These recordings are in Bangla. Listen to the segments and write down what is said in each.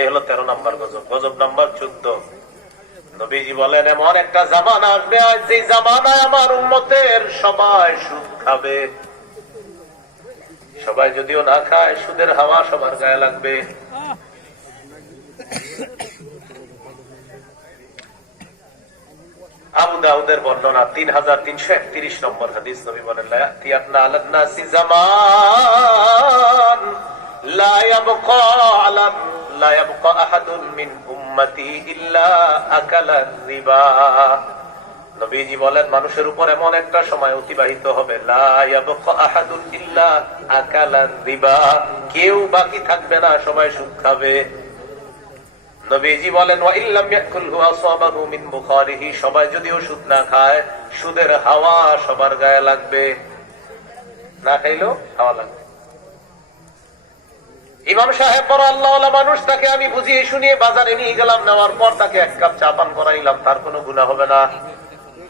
এই হলো তেরো নম্বর গজব। গজব চোদ্দ। নবীজি বলেন, এমন একটা জামানা আসবে জামানায় আমার উন্মতের সবাই সুদ খাবে। সবাই যদিও না খায়, সুদের হাওয়া সবার গায়ে লাগবে। আবু দাউদের বর্ণনা, তিন হাজার তিনশো একত্রিশ নম্বর হাদিস। নবী বলেন নবীজি বলেন, মানুষের উপর এমন একটা সময় অতিবাহিত হবে। রিবা। কেউ বাকি থাকবে না, সবাই সুদ খাবে। নবীজি বলেন সবাই যদিও সুদ না খায়, সুদের হাওয়া সবার গায়ে লাগবে। না খাইলেও হাওয়া লাগবে। ইমাম সাহেব বড় আল্লাহ মানুষ, তাকে আমি বুঝিয়ে শুনিয়ে বাজারে নিয়ে গেলাম, নেওয়ার পর তাকে এক কাপ চা পান করাইলাম, তার কোনো গুণা হবে না।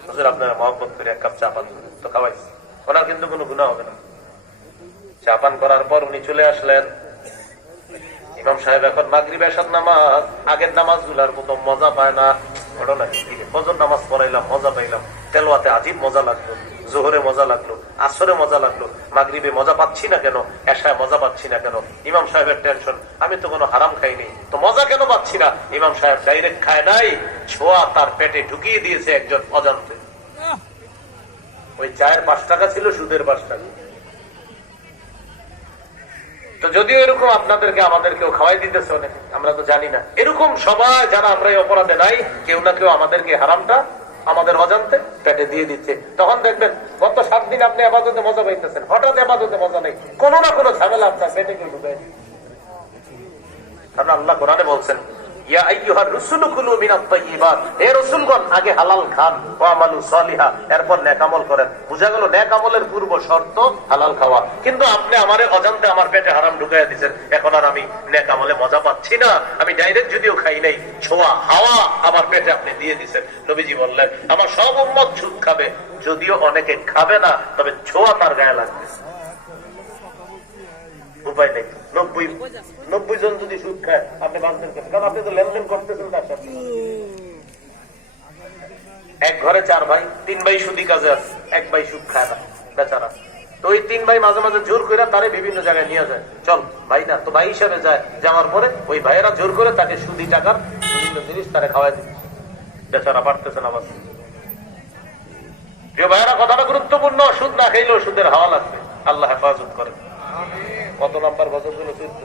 হুজুর, আপনারা মহব্বত করে এক কাপ চা পান তো ওনার কিন্তু কোনো গুণা হবে না। চা পান করার পর উনি চলে আসলেন। ইমাম সাহেব এখন নামাজ, আগের নামাজগুলার মতো মজা পায় না। ঘটনা? ফজর নামাজ পড়াইলাম, মজা পাইলাম। তেলোয়াতে আজিব মজা লাগল, জোহরে মজা লাগল। আসরে মজা লাগল। মাগরিবে মজা পাচ্ছি না কেন? এসায় মজা পাচ্ছি না কেন? ইমাম সাহেবের টেনশন, আমি তো কোনো হারাম খাইনি। তো মজা কেন পাচ্ছি না? ইমাম সাহেব ডাইরেক্ট খায় নাই, ছোঁয়া তার পেটে ঢুকিয়ে দিয়েছে একজন অজান্তে। ওই চায়ের পাঁচ টাকা ছিল, সুদের পাঁচ টাকা। তো যদিও এরকম আপনাদেরকে, আমাদেরকেও খাওয়াই দিতেছে অনেকে, আমরা তো জানি না। এরকম সবাই, যারা আমরা অপরাধে নাই, কেউ না কেউ আমাদেরকে হারামটা আমাদের অজান্তে পেটে দিয়ে দিচ্ছে। তখন দেখবেন, গত সাত দিন আপনি আবাদতে মজা পাইতেছেন। হঠাৎ আবাদতে মজা নেই। কোনো না কোনো ঝামেলা আপনার পেটে কিন্তু কারণ আল্লাহ কোরআনে বলছেন আমারে এখন আর আমি মজা পাচ্ছি না। আমি ডাইরেক্ট যদিও খাই নাই, ছোঁয়া হাওয়া আমার পেটে আপনি দিয়ে দিয়েছেন নবীজি বললেন, আমার সব উম্মত সুদ খাবে। যদিও অনেকে খাবে না, তবে ছোঁয়া তার গায়ে লাগবে। উপায় নেই। নব্বই নব্বই জন যদি সুদ খায় আপনি বাঁচবেন? কারণ আপনি তো লেনদেন করতেছেন তার সাথে। এক ঘরে চার ভাই, তিন ভাই সুদি কাজে আছে, এক ভাই সুদ খায় না বেচারা। তো ওই তিন ভাই মাঝে মাঝে জোর করে তারে বিভিন্ন জায়গায় নিয়ে যায়। চল, ভাই না, তো ভাই হিসাবে যায় যাওয়ার পরে ওই ভাইয়েরা জোর করে তাকে সুদি টাকার বিভিন্ন জিনিস তারে খাওয়াই দিচ্ছে। বেচারা পারতেছে না বাস। প্রিয় ভাইয়েরা, কথাটা গুরুত্বপূর্ণ। সুদ না খাইলেও সুদের হাওয়া লাগবে। আল্লাহ হেফাজত করে কত নাম্বার গজব ছিল? চোদ্দ।